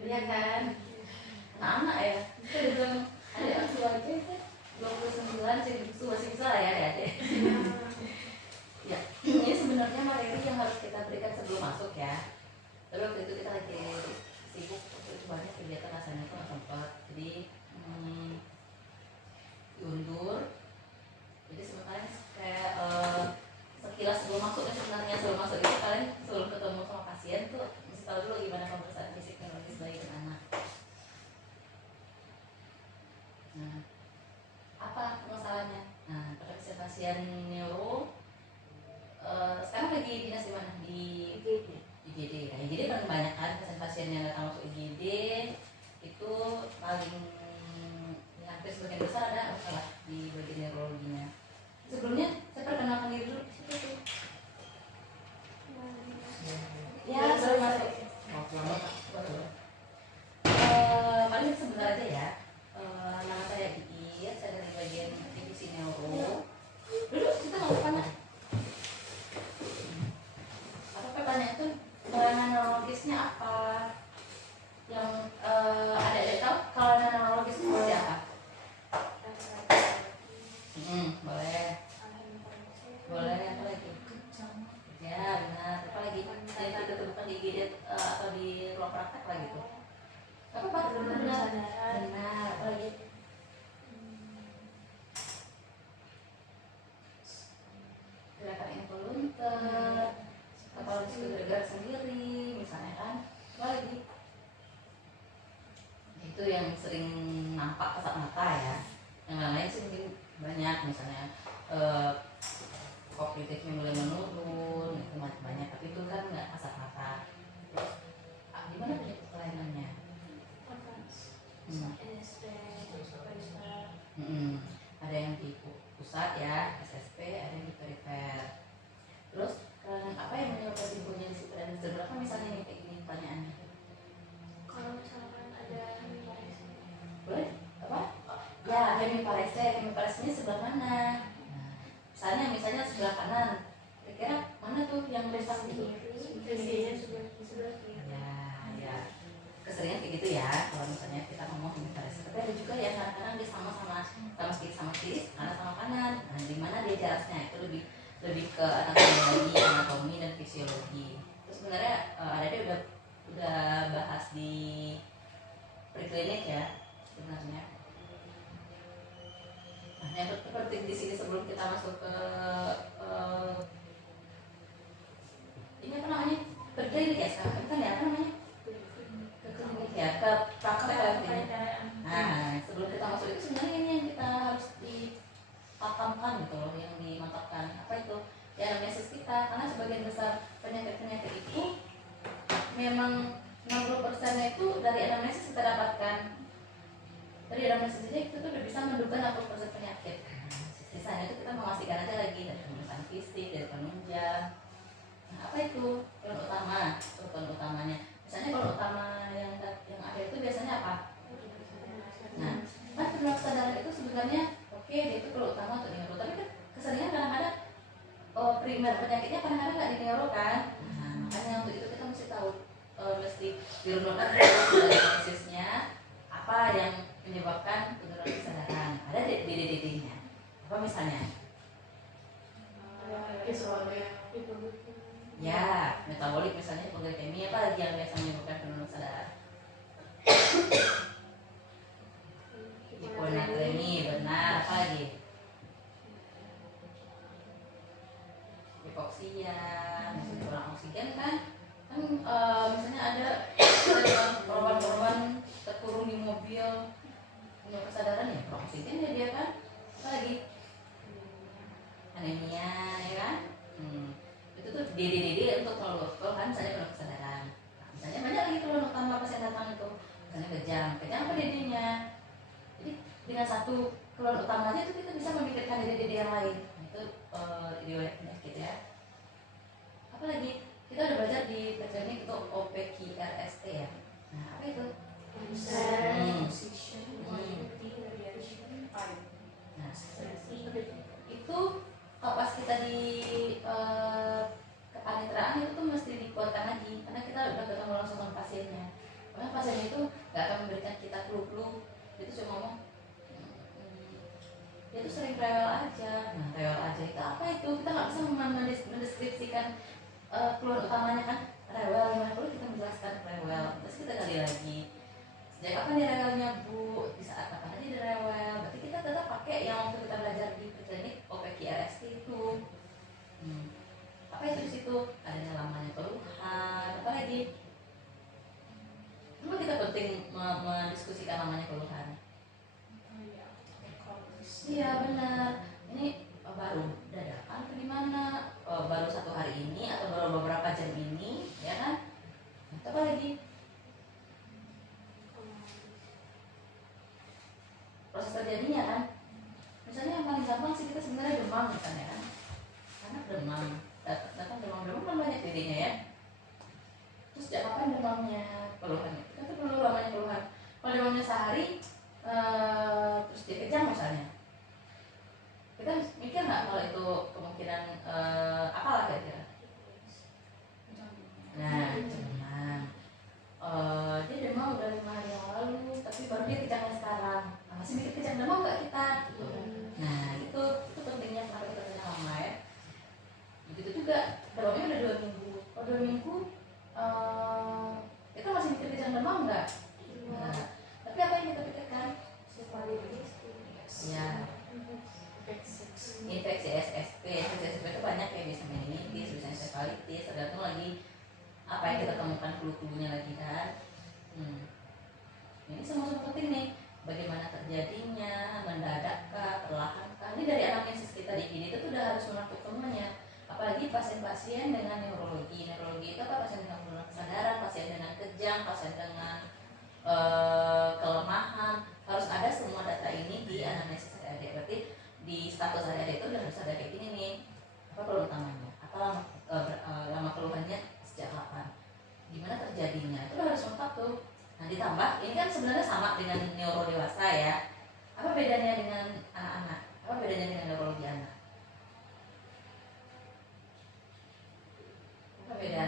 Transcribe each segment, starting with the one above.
Iya kan? Anak-anak ya, kita bilang adik aku aja kan 29 itu masih bisa lah ya adik. Ya, ini sebenarnya materi yang harus kita berikan sebelum masuk ya. Tapi waktu itu kita lagi sibuk, waktu itu banyak kegiatan rasanya tuh nggak sempat. Jadi diundur. Jadi sebenarnya kayak sekilas sebelum masuk ya, sebenarnya sebelum masuk itu kalian sebelum ketemu sama pasien tuh mesti tahu dulu gimana pemeriksaan fisik neurologis bayi dan anak. Nah, apa masalahnya? Nah, pada pasien neuro sekarang lagi dinas di mana? Di IGD. Nah, IGD paling banyak kan pasien-pasien yang datang masuk IGD itu paling hampir sebagian besar ada masalah di bagian neurologinya. Sebelumnya saya perkenalkan diri dulu. Siapa tuh? Ya, sebelum masuk. Paling sebentar aja ya. Nama saya Iit, saya dari bagian divisi neuro. Dulu kita mau tanya. Apa pertanyaan itu kelainan neurologisnya apa? Yang ada tahu kelainan neurologis seperti apa? Boleh. Boleh, apa lagi? Ya, benar. Apa lagi? Saya kita temukan di IGD atau di ruang praktek lah gitu. Apa Pak? Benar. Benar. Apa lagi? Gerakan involunter, kepala bisa bergerak sendiri, misalnya kan. Apa lagi? Itu yang sering nampak kasat mata ya. Yang lain sih mungkin banyak, misalnya kognitifnya mulai menurun, itu macam banyak. Tapi itu kan nggak kasat mata. Gimana penyakit kelainannya? Ada yang di pusat ya, SSP, ada yang di perifer. Terus kelainan apa yang menyebabkan timbulnya disiplin berapa misalnya nih kayak gini pertanyaannya? Kalau misalkan ada hemiparese. Boleh? Apa? Ya, hemiparese. Hemiparese-nya sebelah mana? Misalnya sebelah kanan. Kira-kira mana tuh yang besar gitu? Biasanya sebelah kiri. Ya. Keseringan kayak gitu ya. Kalau misalnya kita ngomong hemiparese. Tapi ada juga ya kadang-kadang dia sama kiri, kanan sama kanan. Nah, di mana dia jaraknya itu lebih ke anatomi dan fisiologi. Terus sebenarnya ada dia udah bahas di preklinik ya sebenarnya. Nah, yang penting di sini sebelum kita masuk ke ini apa namanya? Preklinik ya sekarang kan ya, apa namanya? Ke klinik ya, ke praktek ya. Nah, sebelum kita masuk itu sebenarnya ini yang kita harus dipakamkan gitu loh, yang dimantapkan. Apa itu? Ya anamnesis kita, karena sebagian besar penyakit-penyakit itu memang 60% itu dari anamnesis kita dapatkan. Dari anamnesis saja kita tuh udah bisa menduga 60% penyakit. Sisanya itu kita memastikan aja lagi dari pemeriksaan fisik, dari penunjang. Nah, apa itu? Urutan utamanya. Misalnya kalau utama yang ada itu biasanya apa? Nah, kan penyebab kesadaran itu sebenarnya oke, dia itu kalau utama untuk neuro, tapi kan keseringan kadang-kadang primer penyakitnya kadang-kadang nggak di neuro kan. Nah, makanya untuk itu kita mesti tahu, mesti dirunutkan prosesnya apa yang menyebabkan penurunan kesadaran. Ada di DDD-nya. Apa misalnya? Ya, metabolik misalnya, hipoglikemia, apa lagi yang biasa menyebabkan penurunan kesadaran? Hiponatremi, benar. Apa lagi? Hipoksia, misalnya kurang oksigen kan misalnya ada korban-korban terkurung di mobil punya kesadaran ya kurang oksigen ya dia kan. Apa lagi? Anemia ya kan. Itu tuh DDD untuk keluhan misalnya penuh kesadaran. Nah, misalnya banyak lagi keluhan utama pasien datang itu, misalnya kejang apa DD-nya. Jadi dengan satu keluhan utamanya itu kita bisa memikirkan DD yang lain. Nah, itu riwayat penyakit ya. Apa lagi? Kita udah belajar di pelajaran itu OPQRST ya. Nah, apa itu? Nah, itu pas kita di kepaniteraan itu tuh mesti dikuatkan lagi karena kita udah ketemu langsung sama pasiennya. Karena pasiennya itu nggak akan memberikan kita clue-clue, dia tuh cuma ngomong dia tuh sering rewel aja. Nah rewel aja itu apa itu? Kita nggak bisa mendeskripsikan keluhan utamanya kan. Rewel gimana perlu kita menjelaskan rewel. Terus kita gali lagi. Sejak kapan dia rewelnya bu? Di saat kapan aja dia rewel? Berarti kita tetap pakai yang waktu kita belajar di klinik OPKRST itu. Apa itu di situ? Adanya lamanya keluhan. Apa lagi? Memang kita penting mendiskusikan lamanya keluhan. Iya benar. Ini baru dadakan atau gimana? Baru 1 hari ini atau baru beberapa jam ini, ya kan? Apa lagi? Proses terjadinya kan? Misalnya yang paling gampang sih kita sebenarnya demam misalnya kan? Karena demam, datang demam kan banyak titiknya ya. Terus sejak kapan demamnya? Keluhannya? Kita tuh perlu lamanya keluhan. Kalau demamnya sehari, terus dia kejang misalnya. Kita mikir nggak kalau itu kemungkinan apalah kira-kira? Nah, demam. Dia demam udah 5 hari yang lalu, tapi baru dia kejangnya sekarang. Masih mikir kejang demam nggak kita? Nah, itu pentingnya kenapa kita tanya lama ya. Begitu juga demamnya udah 2 minggu. Kalau 2 minggu, kita masih mikir kejang demam nggak? Nah, tapi apa yang kita pikirkan? Ya. Infeksi SSP itu banyak ya, bisa meningitis, bisa encephalitis, tergantung lagi apa yang kita temukan clue-cluenya lagi kan. Ini sama-sama penting nih, bagaimana terjadinya, mendadakkah, perlahankah. Ini dari anamnesis kita di sini itu udah harus menakut semuanya. Apalagi pasien-pasien dengan neurologi itu apa? Pasien dengan penurunan kesadaran, pasien dengan kejang, pasien dengan kelemahan, harus ada semua data ini di anamnesis adik. Berarti di status adik itu udah harus ada kayak gini nih, apa keluhan utamanya, apa lama keluhannya, sejak kapan, gimana terjadinya, itu harus lengkap tuh. Nah ditambah ini kan sebenarnya sama dengan neuro dewasa ya. Apa bedanya dengan anak-anak? Apa bedanya dengan neurologi anak? Apa beda?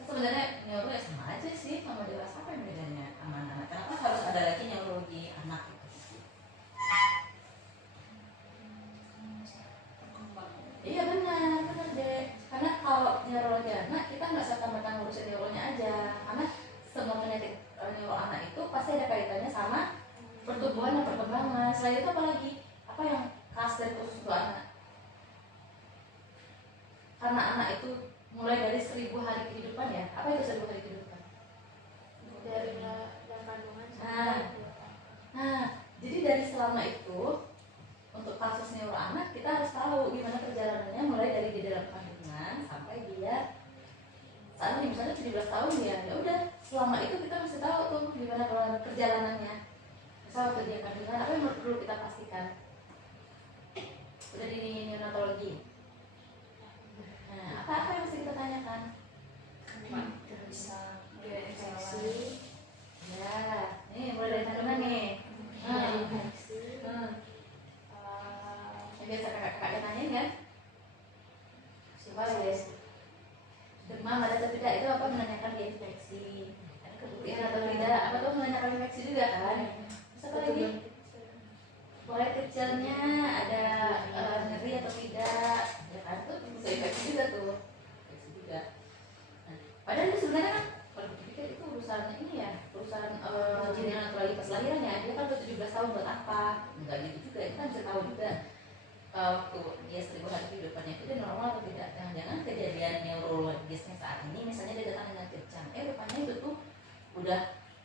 Sebenarnya neuro ya sama aja sih sama dewasa. Apa yang bedanya sama anak-anak? Kenapa harus ada lagi neurologi anak? Iya benar deh. Karena kalau neurologi anak kita nggak serta-merta ngurusin neuronya aja. Karena semua penyakit neuro anak itu pasti ada kaitannya sama pertumbuhan dan perkembangan. Selain itu apalagi? Apa yang khas dari khusus untuk anak? Karena anak itu mulai dari 1000 hari kehidupan ya. Apa itu 1000 hari kehidupan? Dari kandungan Nah, jadi dari selama itu untuk kasus neuro anak kita harus tahu gimana perjalanannya mulai dari di dalam kandungan sampai dia saat ini misalnya 17 tahun ya udah selama itu kita mesti tahu tuh gimana perjalanannya. Misal waktu dia kandungan apa yang perlu kita pastikan? Udah di neonatologi. Nah, apa yang mesti kita tanyakan? bisa infeksi. Ya, ini mulai dari kandungan nih. Infeksi. Yang biasa kakak-kakaknya nanyain kan? Siapa ya? Demam ada atau tidak, itu apa menanyakan dia infeksi. Ada kebuktian atau tidak, apa tuh menanyakan infeksi juga kan? Terus apa lagi? Mulai kecilnya ada nyeri atau tidak, ya kan? Itu bisa infeksi juga tuh. Infeksi juga. Nah, padahal itu sebenarnya kan kalau dipikir itu urusan ini ya, urusan neonatologi lahirannya. Dia kan udah 17 tahun buat apa? Enggak gitu juga, itu kan bisa tahu juga. Waktu dia 1000 hari kehidupannya itu dia normal atau tidak. Jangan-jangan kejadian neurologisnya saat ini misalnya dia datang dengan kejang, rupanya itu tuh udah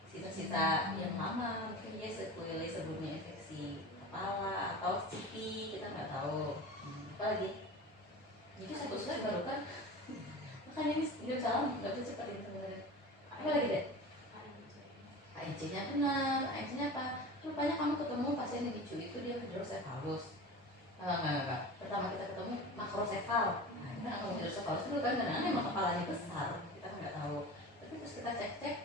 sisa-sisa yang lama, mungkin dia sebelumnya infeksi kepala atau CP, kita nggak tahu. Apa lagi? Jadi satu swab baru kan makanya ini nggak salah, nggak bisa cepat itu. Apa lagi deh? ANC-nya benar. ANC-nya apa? Rupanya kamu ketemu pasien yang dicu itu dia hidrosefalus. Enggak. Pertama kita ketemu makrosefal. Nah, kita nggak ngomong hidrosefalus dulu kan, karena emang kepalanya besar, kita kan nggak tahu. Tapi terus kita cek-cek,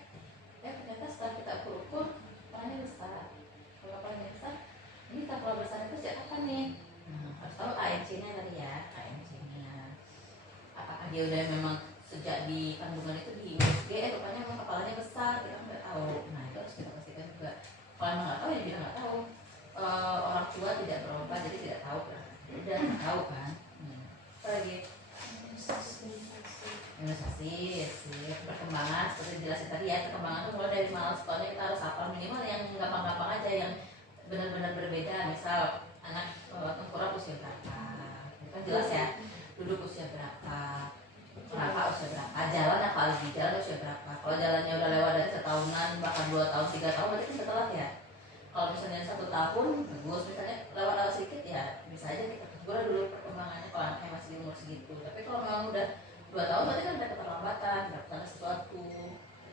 ya ternyata setelah kita ukur-ukur kepalanya besar. Kalau kepalanya besar, ini kepala besar itu sejak kapan nih? Harus tahu ANC-nya tadi ya, ANC-nya. Apakah dia udah memang sejak di kandungan itu di USG, rupanya perkembangan seperti dijelasin tadi ya, perkembangan itu mulai dari milestone kita harus hafal minimal yang gampang-gampang aja, yang benar-benar berbeda. Misal anak tengkurap usia berapa, itu kan jelas ya, duduk usia berapa, usia berapa, jalan apalagi jalan usia berapa. Kalau jalannya udah lewat dari setahunan, bahkan 2 tahun 3 tahun berarti kan telat ya. Kalau misalnya 1 tahun bagus, misalnya lewat sedikit ya bisa aja kita tegur dulu perkembangannya kalau anaknya masih di umur segitu. Tapi kalau memang udah 2 tahun berarti kan ada keterlambatan, ada sesuatu,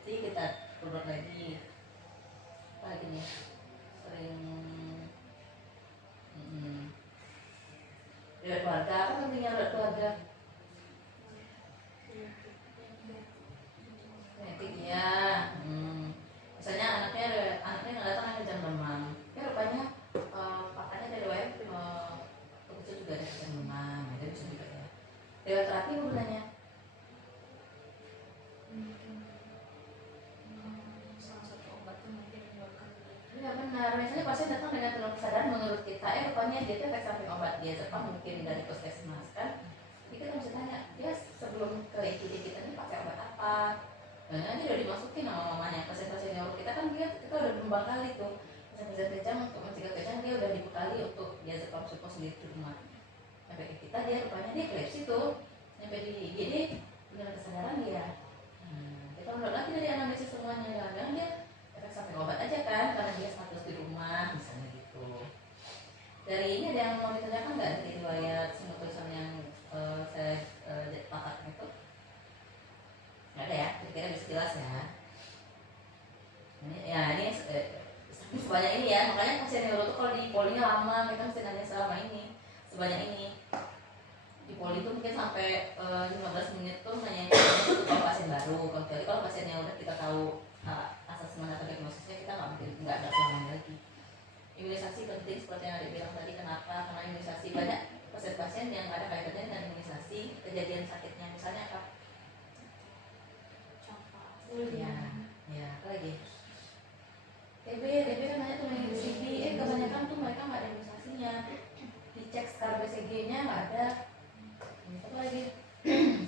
jadi kita urut lagi. Lagi nih sering riwayat keluarga. Apa pentingnya riwayat keluarga? Genetik ya. Misalnya anaknya nggak datang ada jam demam, ya rupanya pakannya ada riwayat kecil juga ada jam demam, itu bisa juga ya. Riwayat terapi apa gunanya? Salah satu obat yang mungkin menyebabkan Ya benar, misalnya pasien datang dengan penuh kesadaran menurut kita, rupanya dia tuh efek samping obat dia Jepang mungkin dari puskesmas kan. Jadi kita mesti tanya, dia sebelum ke IGD kita ini pakai obat apa? Nah, dia udah dimasukin sama mamanya. Pasien-pasien yang kita kan kita udah berulang kali tuh. Pasien-pasien kejang untuk mencegah kejang dia udah dibekali untuk dia Jepang support sendiri di rumah. Sampai ke kita dia rupanya dia epilepsi tuh, sampai di IGD dengan kesadaran dia. Kita udah lagi dari anamnesis semuanya, kadang dia efek samping obat aja kan, karena dia status di rumah misalnya gitu. Dari ini ada yang mau ditanyakan nggak dari riwayat semua tulisan yang saya paparkan itu? Nggak ada ya, kira-kira bisa jelas ya. Ini sebanyak ini ya, makanya pasien neuro tuh kalau di polinya lama, kita mesti nanya selama ini sebanyak ini. Di poli itu mungkin sampai 15 menit tuh nanya kalau pasien baru, kecuali kalau pasiennya udah kita tahu asas mana diagnosisnya, kita nggak ada selamanya lagi. Imunisasi penting seperti yang ada bilang tadi. Kenapa? Karena imunisasi banyak pasien-pasien yang ada kaitannya dengan imunisasi, kejadian sakitnya misalnya apa? Ya, apa lagi? TB kan banyak tuh main CB, kebanyakan tuh mereka nggak ada imunisasinya. Dicek skar BCG-nya nggak ada. Apa lagi?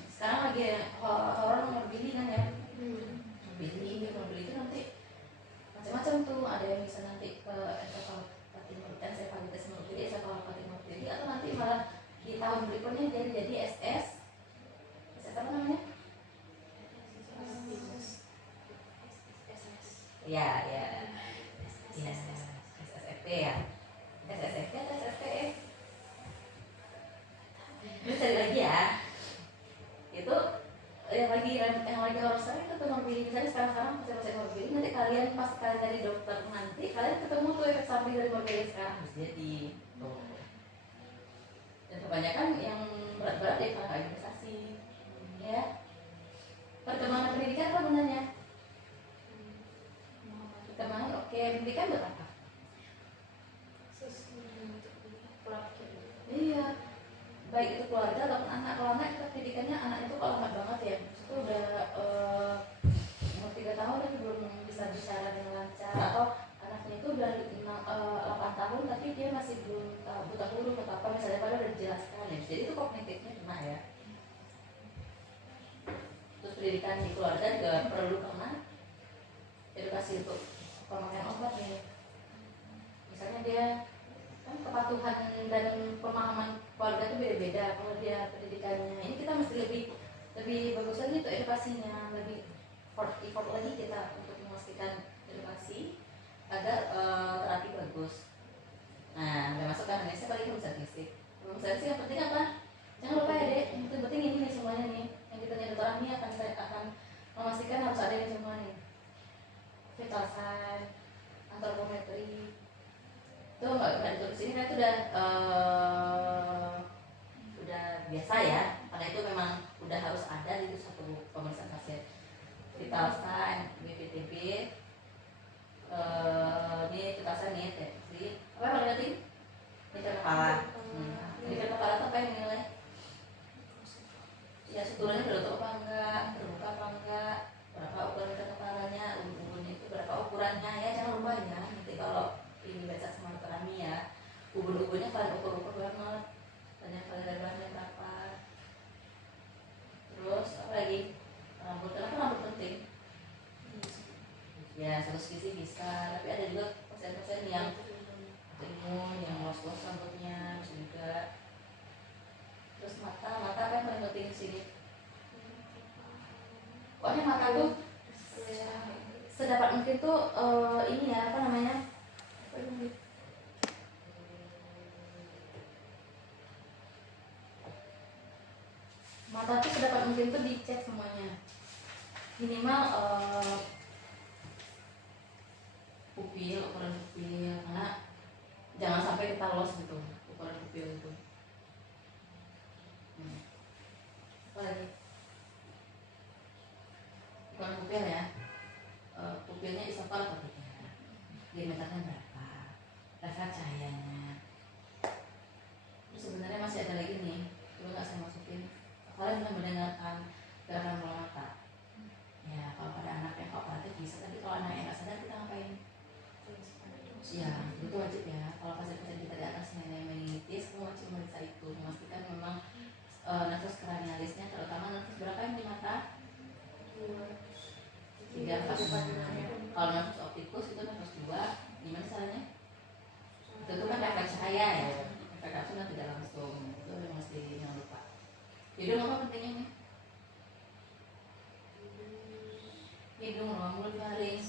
Sekarang lagi horor morbili kan ya? Morbili itu nanti macam-macam tuh, ada yang bisa nanti encephalitis morbili, encephalopathia morbili, atau nanti malah di tahun berikutnya jadi SS apa namanya? Ya, SSFP ya. SSFP atau SSFP? Ini cari lagi ya. Itu yang lagi horor sekali itu morbili. Misalnya sekarang pasien morbili, nanti kalian pas kalian dari dokter nanti kalian ketemu tuh efek samping dari morbili sekarang harus jadi tuh. Dan kebanyakan yang berat-berat ya karena imunisasi. Ya. Perkembangan pendidikan apa gunanya? Perkembangan pendidikan buat apa? Iya. Baik itu keluarga ataupun anak. Kalau anak kita pendidikannya, anak itu kalau lambat banget ya, itu udah umur 3 tahun tapi belum bisa bicara dengan lancar, atau anaknya itu udah 8 tahun tapi dia masih belum buta huruf atau apa misalnya, padahal udah dijelaskan ya. Jadi itu kognitifnya kena ya. Terus pendidikan di keluarga juga perlu karena edukasi untuk pemakaian obat nih. Misalnya dia kan kepatuhan dan pemahaman keluarga itu beda-beda. Kalau dia pendidikannya ini, kita mesti lebih bagus lagi untuk edukasinya, lebih effort lagi kita untuk memastikan edukasi agar terapi bagus. Nah, udah masuk ke anamnesis, paling statistik. Statistik yang penting apa? Jangan lupa ya dek, yang penting ini nih semuanya nih. Yang kita nyari dokter ini akan memastikan harus ada yang semua nih. Vital sign, antropometri. Itu nggak ditulis ini kan, itu udah biasa ya, karena itu memang udah harus ada di satu pemeriksaan pasien. Vital sign, BPTB, ini vital sign nih, apa yang paling penting? Nyiter kepala. Nyiter kepala itu apa yang dinilai? Ya suturannya berbentuk apa enggak, terbuka apa enggak, berapa ukuran nyiter kepalanya, ubun itu berapa ukurannya ya, jangan lupa ya. Nanti kalau ini baca sama kami ya, ubun-ubunnya kalian ukur-ukur banget, tanya kalian dari bahannya berapa. Terus apa lagi? Rambut, kenapa rambut penting? satu sisi bisa, tapi ada juga pasien-pasien yang autoimun, yang los-los rambutnya bisa juga. Terus mata apa yang paling penting di sini? Pokoknya mata tuh sedapat mungkin tuh ini ya apa namanya? Mata tuh sedapat mungkin tuh dicek semuanya. Minimal pupil, ukuran pupil, karena jangan sampai kita los gitu ukuran pupil itu. Apa lagi? Ukuran pupil ya. Pupilnya isopar atau tidak? Diameternya berapa? Level cahayanya. Terus sebenarnya masih ada lagi nih, coba nggak saya masukin. Kalian pernah mendengarkan gerakan bola mata? Ya, kalau pada anak yang kooperatif bisa, tapi kalau anak yang nggak sadar kita ngapain? Ya, itu wajib ya. Kalau pasien-pasien kita di atas meningitis, kamu wajib memeriksa itu, memastikan memang nafas kranialisnya, terutama nafas berapa yang di mata? 3, 4, 5. Kalau nafas optikus itu nafas 2. Gimana caranya? Itu kan efek cahaya ya. Efek langsung tidak langsung. Itu yang mesti jangan lupa. Hidung apa pentingnya nih? Hidung, mulut, faring.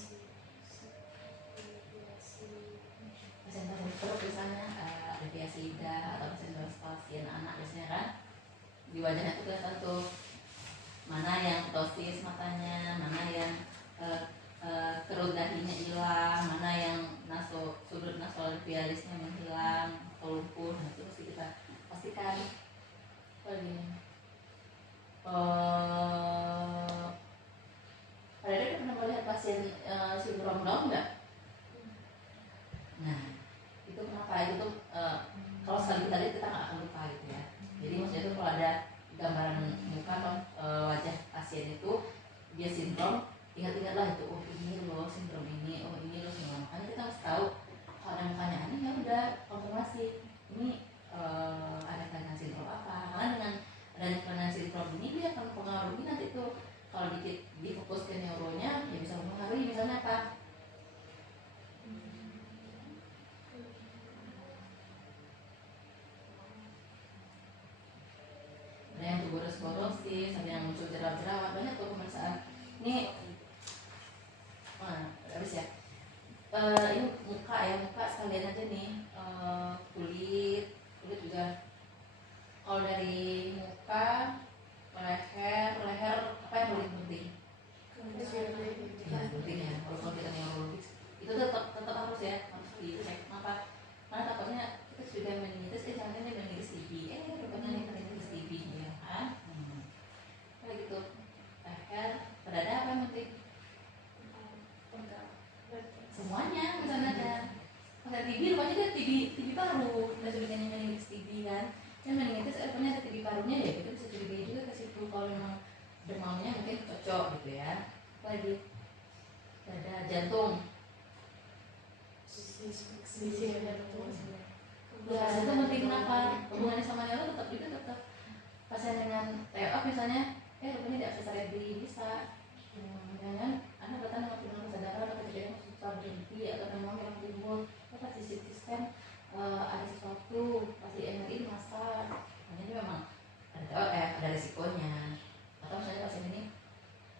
Pasien-pasien perut misalnya deviasi lidah atau pasien anak biasanya kan di wajahnya itu kelihatan tuh mana yang ptosis matanya, mana yang kerut dahinya hilang, mana yang sudut nasolabialisnya menghilang atau lumpuh. Nah itu mesti kita pastikan. Ada pernah melihat pasien sindrom Down nggak? Nah itu kenapa itu kalau sekali kita lihat kita nggak akan lupa gitu ya. Jadi maksudnya itu kalau ada gambaran muka atau wajah pasien itu dia sindrom, ingat-ingatlah itu, oh ini loh sindrom ini, oh ini loh sindrom. Makanya kita harus tahu kalau ada mukanya aneh ya udah konfirmasi ini ada kelainan sindrom apa. Karena dengan adanya kelainan sindrom ini dia akan mempengaruhi nanti tuh kalau difokus ke neuronya ya bisa mempengaruhi misalnya apa? Ada yang tuberosklerosis, ada yang muncul jerawat-jerawat, banyak tuh pemeriksaan. Ini habis ya. Ini muka ya, muka sekalian aja nih. Kulit juga. Kalau dari muka, leher apa yang paling penting? Ya, penting ya. Kalau kita neurologis itu tetap harus ya, harus dicek. Kenapa? Karena takutnya kita sudah meningitis, jangan ini meningitis TB, rupanya meningitis TB ya kan? Kayak gitu. Leher, pada ada apa yang penting? Semuanya, misalnya ada TB, rupanya ada TB paru, kita sudah meningitis TB kan? Dan meningitis, rupanya ada TB parunya ya, kita bisa curigai juga ke situ kalau memang demamnya mungkin cocok gitu ya. Lagi dada, jantung. Ya, itu penting kenapa? Hubungannya sama neuro tetap pasien dengan TOF misalnya, rupanya tidak bisa ready bisa. Jangan Anda datang dengan penuh kesadaran atau kejadian susah berhenti atau memang yang timbul, pasti CT scan ada sesuatu, pasti MRI masa. Ini memang ada risikonya. Atau misalnya pasien ini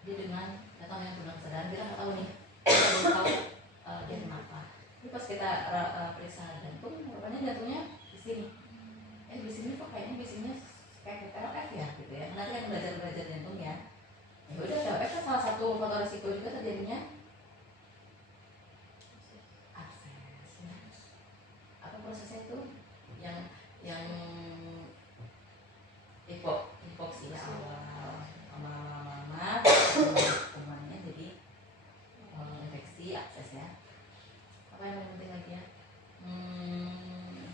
dia dengan datang yang penuh kesadaran, kita nggak tahu nih, kita belum tahu dia kenapa. Jadi pas kita periksa jantung, rupanya jantungnya di sini. Di sini kok kayaknya biasanya kayak PLF ya gitu ya. Nanti kan belajar jantung ya. Ya udah, PLF kan salah satu faktor risiko juga terjadinya abses. Ya. Apa prosesnya itu? Yang hipoksia awal, lama-lama kumannya jadi infeksi abses ya. Apa yang paling penting lagi ya? Ini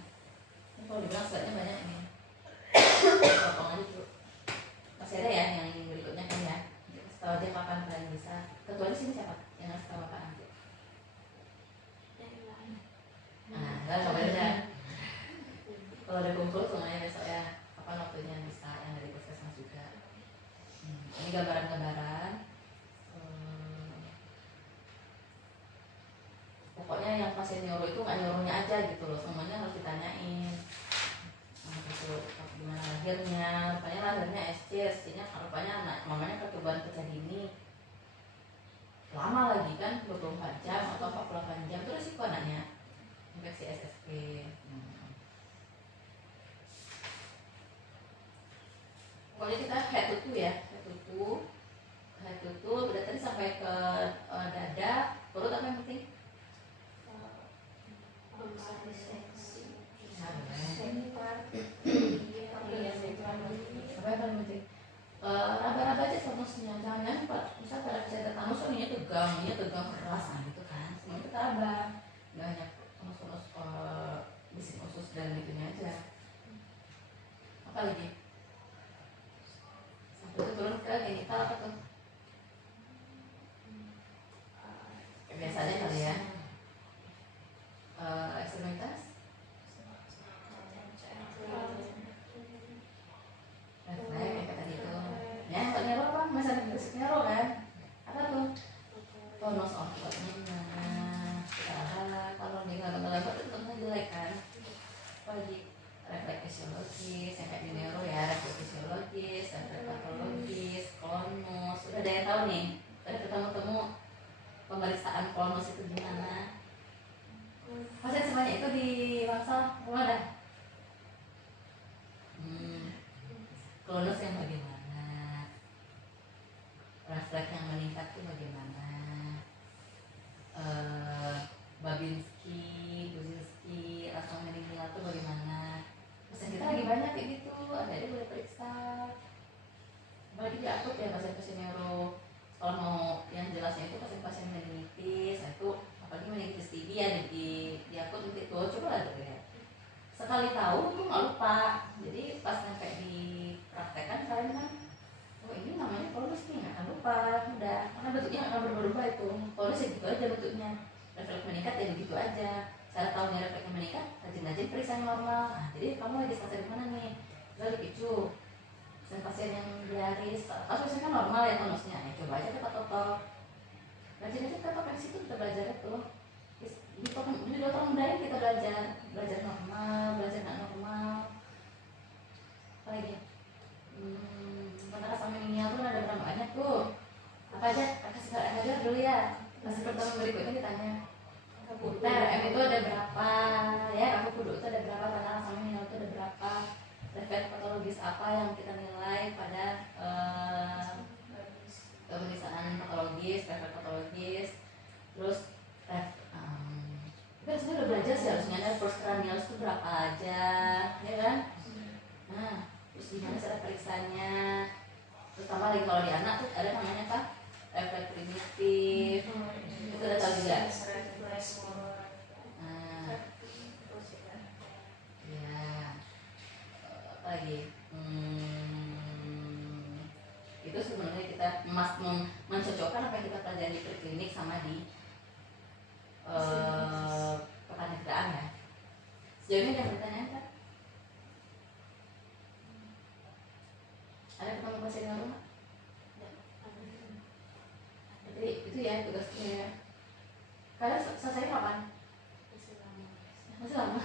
kalau dibilang sebenarnya banyak nih. Potong aja dulu. Masih ada ya yang berikutnya kan ya. Setelah aja kapan kalian bisa. Ketua di sini siapa? Yang ngasih tahu apa nanti? Nah, kalian coba aja. Kalau ada kumpul semuanya besok ya. Kapan waktunya bisa yang dari puskesmas juga. Ini gambaran-gambaran. pasien neuro itu nggak nyuruhnya aja gitu loh, semuanya harus ditanyain. Nah, gitu, gimana lahirnya, rupanya lahirnya SC-nya rupanya anak mamanya percobaan pecah dini, lama lagi kan 24 jam atau 48 jam, itu risiko anaknya infeksi SSP. Pokoknya kita head to toe ya, head to toe, udah tadi sampai ke dada, perut apa yang penting? Apa yang paling penting? Raba-raba aja tonusnya, jangan misal pada bisa tetanus ininya tegang keras, nah gitu kan, semuanya kita raba, nggak hanya tonus bising usus dan itunya aja. Apa lagi? Sampai itu turun ke genital apa tuh? Biasanya kali ya, ekstremitas, refleks kayak tadi itu. Ya, yang neuro apa? Masalah neuro kan? Apa tuh? Tonus ototnya gimana? Kalau di lebar itu tentunya jelek kan? Apalagi refleks fisiologis, yang kayak di neuro ya, refleks fisiologis, refleks patologis, konus. Sudah ada yang tahu nih? Tadi ketemu pemeriksaan konus itu gimana? Pasien semuanya itu di Bangsal, belum ada? Konus yang bagaimana? Refleks yang meningkat itu bagaimana? Babinski, Buzinski, langsung meninggal itu bagaimana? Pasien kita lagi banyak kayak gitu, ada yang boleh periksa. Apalagi di akut ya pasien-pasien neuro. Kalau mau yang jelasnya itu pasien-pasien meningitis, nah itu apalagi meningitis TB ya di akut itu coba lah deh. Sekali tahu tuh nggak lupa. Jadi pas nyampe di praktekan kalian kan, oh ini namanya konus nih, nggak akan lupa, udah karena bentuknya nggak akan berubah itu. Konus ya gitu aja bentuknya. Refleks meningkat ya begitu aja. Cara tahunya refleksnya meningkat, rajin-rajin periksa yang normal. Nah, jadi kamu lagi stasiun mana nih? Lagi picu. Pasien yang diaris, kasusnya kan normal ya tonusnya, ya coba aja kita total. Rajin aja kita pakai situ kita belajar itu. Di dokter muda kita belajar normal, belajar nggak normal. Apa lagi? Tentang asam minimal tuh ada berapa banyak tuh? Apa aja? Kasih aja dulu ya. Kasih pertemuan berikutnya ditanya. TRM itu ada berapa? Ya, aku kudu itu ada berapa? Tentang asam minimal itu ada berapa? Refleks patologis apa yang kita nilai pada pemeriksaan patologis, refleks patologis, terus kita sebenarnya udah belajar sih harusnya ada postcranial itu berapa aja, ya kan? Nah, terus gimana cara periksanya? Terus tambah lagi kalau di anak tuh ada namanya apa? Refleks primitif, itu udah tahu juga. Lagi itu sebenarnya kita mencocokkan apa yang kita pelajari di klinik sama di kepanitiaan ya. Sejauh ini ada pertanyaan kan? Ada ketemu pasien yang rumah? Jadi itu ya tugasnya ya. Kalian selesai kapan? Masih lama.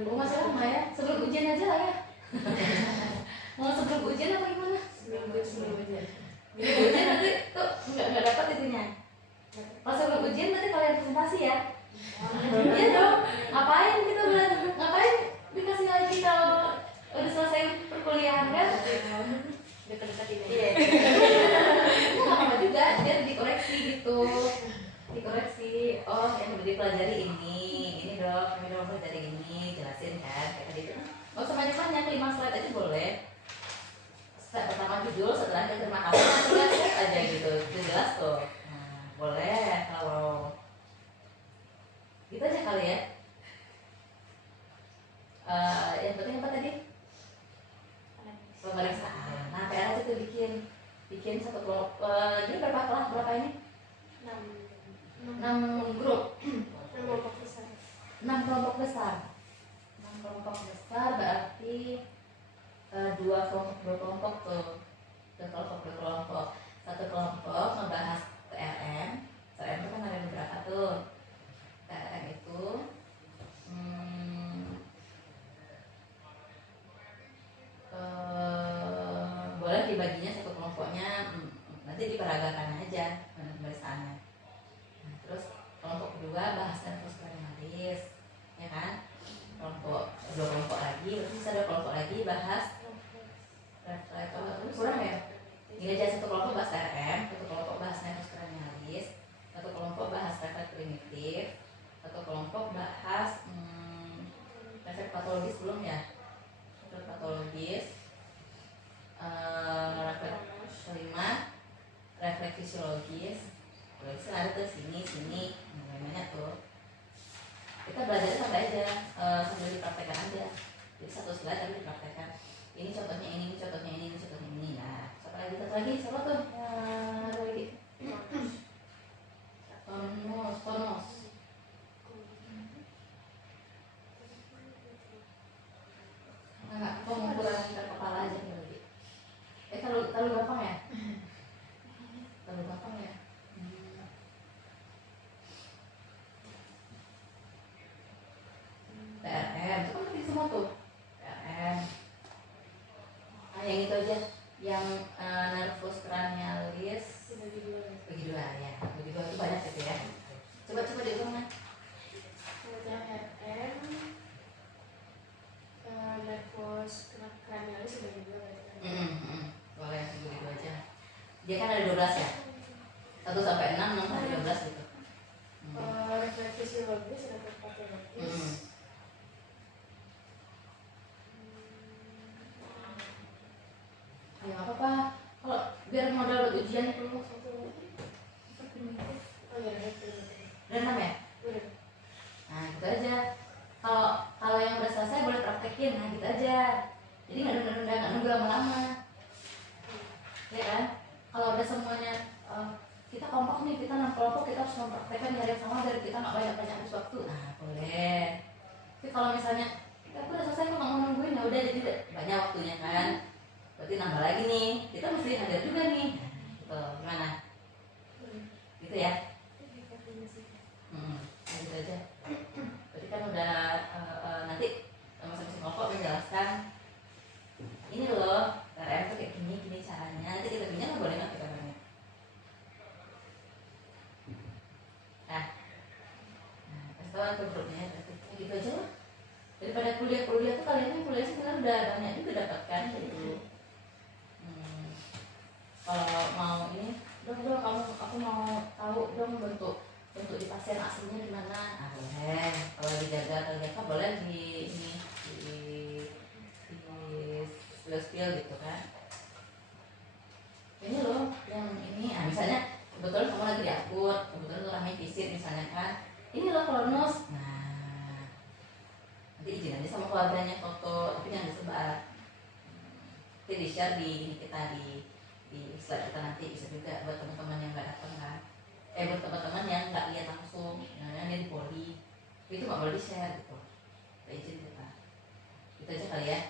Oh masih lama ya, sebelum ujian aja lah ya. Mau sebelum ujian apa gimana? Sebelum ujian. Ujian nanti tuh nggak dapat itunya. Pas sebelum ujian berarti kalian presentasi ya. Iya dong. Ngapain kita ngapain dikasih lagi kalau udah selesai perkuliahan kan? Dekat-dekat ini. Iya. Itu nggak apa-apa juga, dia dikoreksi gitu. Dikoreksi, oh yang udah dipelajari ini dok, kami udah pelajari ini, jelasin kan kayak tadi itu. Nggak usah banyak-banyak, 5 slide aja boleh. Slide pertama judul, setelahnya terima kasih, slide aja gitu, itu jelas tuh. Nah, boleh kalau gitu aja kali ya. Yang penting apa tadi? Pemeriksaan. Nah, PR aja tuh bikin satu kelompok. Ini berapa ini? 6 grup. 6 kelompok besar. 6 kelompok besar berarti 2 kelompok tuh. 2 kelompok. Satu kelompok ngebahas dibaginya satu kelompoknya nanti diperagakan aja pemeriksaannya. Nah, terus kelompok kedua bahas nervus cranialis, ya kan? Dua kelompok lagi, terus bisa ada kelompok lagi bahas kurang ya? Ini aja, satu kelompok bahas RM, satu kelompok bahas nervus cranialis, satu kelompok bahas refleks primitif, satu kelompok bahas refleks patologis belum ya? Refleks patologis, refleks kelima, refleks fisiologis. Kalau bisa ada tuh sini, banyak tuh. Kita belajar sampai aja sambil dipraktekkan aja. Jadi satu slide tapi dipraktekkan. Ini contohnya ini, contohnya ini, contohnya ini. Nah, satu lagi, siapa tuh? Ada lagi. Tonos. Enggak, pengukuran kepala aja lagi. Terlalu gampang ya? Terlalu gampang ya? TRM, itu kan tadi semua tuh. TRM. Nah, yang itu aja, yang nervus cranialis bagi dua ya. Bagi dua itu banyak gitu ya. Coba dihitung kan. TRM, nervus cranialis bagi dua berarti. Boleh begitu aja. Dia kan ada 12 ya. 1 sampai 6, 6 sampai 12 gitu. Refleks fisiologis, refleks patologis. Ya nggak apa-apa. Kalau biar modal buat ujian itu satu lagi. Oh iya, refleks. Udah 6 ya? Udah. Nah gitu aja. Kalau yang udah selesai boleh praktekin, nah gitu aja. Jadi nggak nunggu lama-lama. Ya kan? Kalau udah semuanya kita kompak nih, kita 6 kelompok, kita harus mempraktekkan hari yang sama dari kita nggak banyak habis waktu. Nah boleh. Tapi kalau misalnya aku udah selesai kok nggak mau nungguin, ya udah jadi banyak waktunya kan. Berarti nambah lagi nih, kita mesti hadir juga nih. Gitu, gimana? Gitu ya? Gitu aja. Berarti kan udah nanti masing-masing kelompok menjelaskan ini loh, TRM tuh kayak gini caranya. Nanti kita punya nggak boleh nggak kita banyak. Kasih tahu ke grupnya, gitu aja lah. Daripada kuliah tuh kalian kuliah sebenarnya udah banyak juga dapatkan gitu. Kalau mau ini, dong aku mau tahu dong bentuk di pasien aslinya gimana. Nah boleh, kalau dijaga boleh di spill gitu kan. Ini loh yang ini, misalnya kebetulan kamu lagi diakut, kebetulan tuh ramai visit misalnya kan, ini loh klonus. Nah nanti izin aja sama keluarganya foto, tapi jangan disebar. Nanti di share di kita di slide kita nanti, bisa juga buat teman-teman yang nggak datang kan, buat teman-teman yang nggak lihat langsung, yang dia di poli itu nggak boleh di share gitu. Kita izin kita, itu aja kali ya.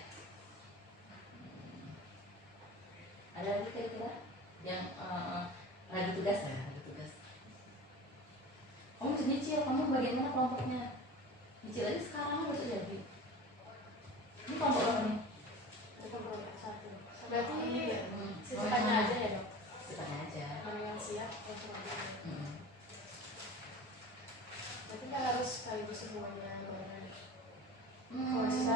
Ada lagi kira-kira yang lagi tugas ya, kamu bisa nyicil, kamu bagian mana kelompoknya, nyicil aja sekarang bisa jadi. Ini kelompok apa nih? Kelompok 1. Berarti Sisanya aja ya dok? Sisanya aja. Mana yang siap, berarti nggak harus sekaligus semuanya bareng. Kalau bisa,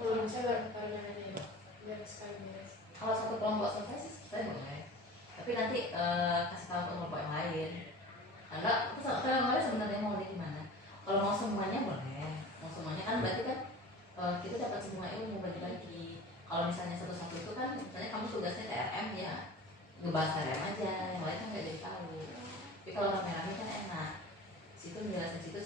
kalau bisa barengan aja ya dok, biar sekali beres. Kalau satu kelompok selesai sih saya boleh, tapi nanti kasih tahu ke kelompok yang lain. Enggak, aku yang lain sebenarnya mau di gimana. Kalau mau semuanya boleh, mau semuanya kan berarti kan kita dapat semua ilmu bagi-bagi. Kalau misalnya satu-satu itu kan, misalnya kamu tugasnya TRM ya, ngebahas TRM aja, yang lain kan nggak jadi tahu. Tapi kalau rame-rame kan enak, situ menjelaskan situ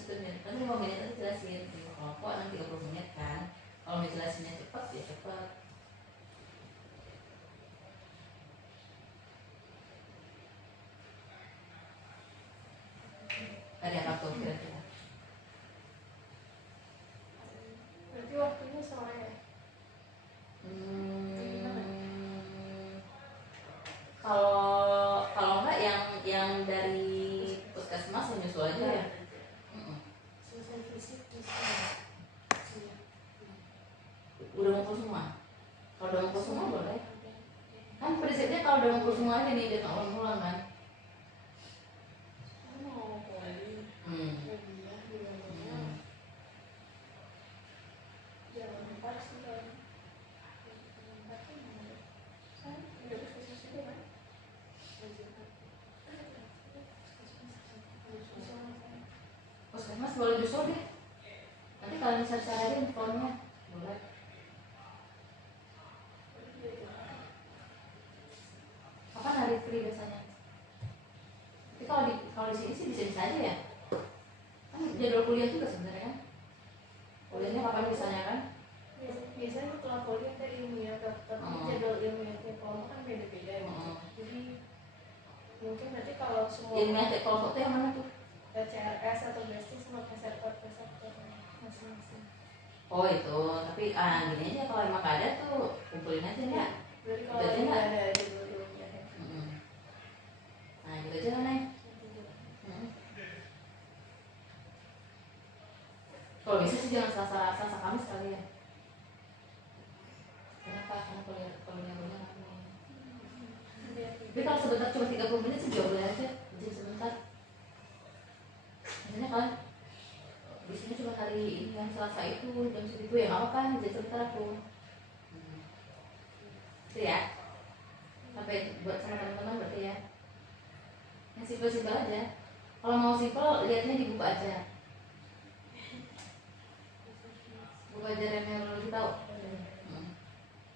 kan 5 menit aja jelasin, di kelompok nanti 30 menit kan. Kalau mau jelasinnya cepat ya cepat. Tadi apa tuh kira-kira? Berarti waktunya sore ya? Kalau enggak yang dari puskesmas menyusul aja ya. Selesai fisik bisa. Udah ngumpul semua. kalau udah ngumpul semua aja nih, dia nggak ulang-ulang kan. Mau poli. Hadiah gimana? Jangan lupa sih kan. Udah puskesmas itu kan? Puskesmas boleh justru deh. Nanti kalian share-share aja infonya. Boleh. Kapan hari free biasanya? Tapi kalau di sini sih bisa-bisa aja ya. Kan jadwal kuliah juga sebenarnya kan. Kuliahnya kapan misalnya kan? Biasanya setelah kuliah ada ilmiah, tapi jadwal ilmiah tiap kelompok kan beda-beda gitu. Jadi mungkin nanti kalau semua Ilmiah tiap kelompok tuh yang mana tuh? CRS atau BESTI sama peserta masing-masing. Oh itu, tapi gini aja kalau emang gak ada tuh kumpulin aja ya. Jadi kalau Gitu aja nggak nggak? ada jadwal ilmiah ya. Nah gitu aja kan Neng. Kalau bisa sih jangan Selasa Kamis kali ya. Kenapa? Karena kuliahnya rame. Tapi kalau sebentar cuma 30 menit sih jauh aja, jadi sebentar. Misalnya kan biasanya cuma hari ini yang Selasa itu jam segitu ya nggak apa kan, jadi sebentar aku. Itu ya. Sampai buat sama teman-teman berarti ya. Yang simpel-simpel aja. Kalau mau simpel lihatnya di buku aja. Buku aja Remnologi tahu.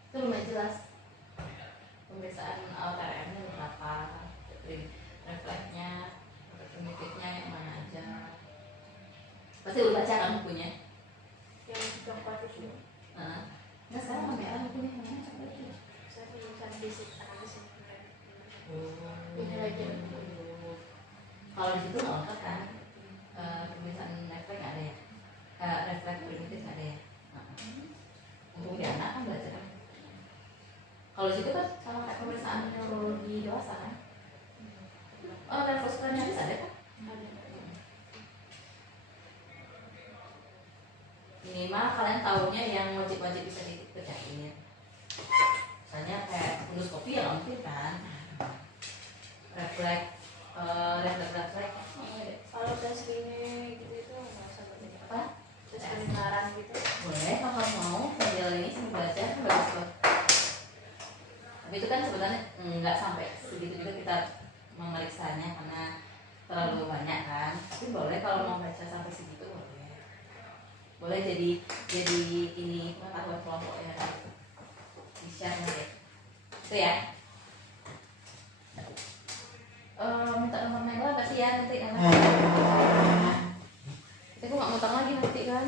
Itu lumayan jelas. Pemeriksaan LTRM-nya berapa, refleksnya, primitifnya yang mana aja. Pasti lu baca kan bukunya? Yang keempat itu. Nggak sekarang nggak merah bukunya namanya apa itu? Saya tulisan basic analysis. Ini lagi. Kalau di situ nggak lengkap kan? Pemeriksaan refleks nggak ada ya? Refleks primitif nggak ada ya? Untuk di anak kan belajar kan? Kalau di situ kan sama kayak pemeriksaan neurologi dewasa kan? Oh, refleks primitif ada kan? Minimal kalian tahunya yang wajib-wajib bisa dikerjain. Misalnya kayak endoskopi ya mungkin kan? Refleks. Kalau tes screening gitu itu nggak usah belajar Apa? tes pendengaran gitu. Boleh kalau mau penjual ini sih belajar kan bagus kok. Tapi itu kan sebenarnya nggak sampai segitu juga kita memeriksanya karena terlalu banyak kan. Tapi boleh kalau mau baca sampai segitu boleh. Boleh jadi ini pengetahuan kelompok ya. Di-share nanti. Itu ya. Minta nomor Nela kasih ya nanti. Nanti aku nggak ngutang lagi nanti kan.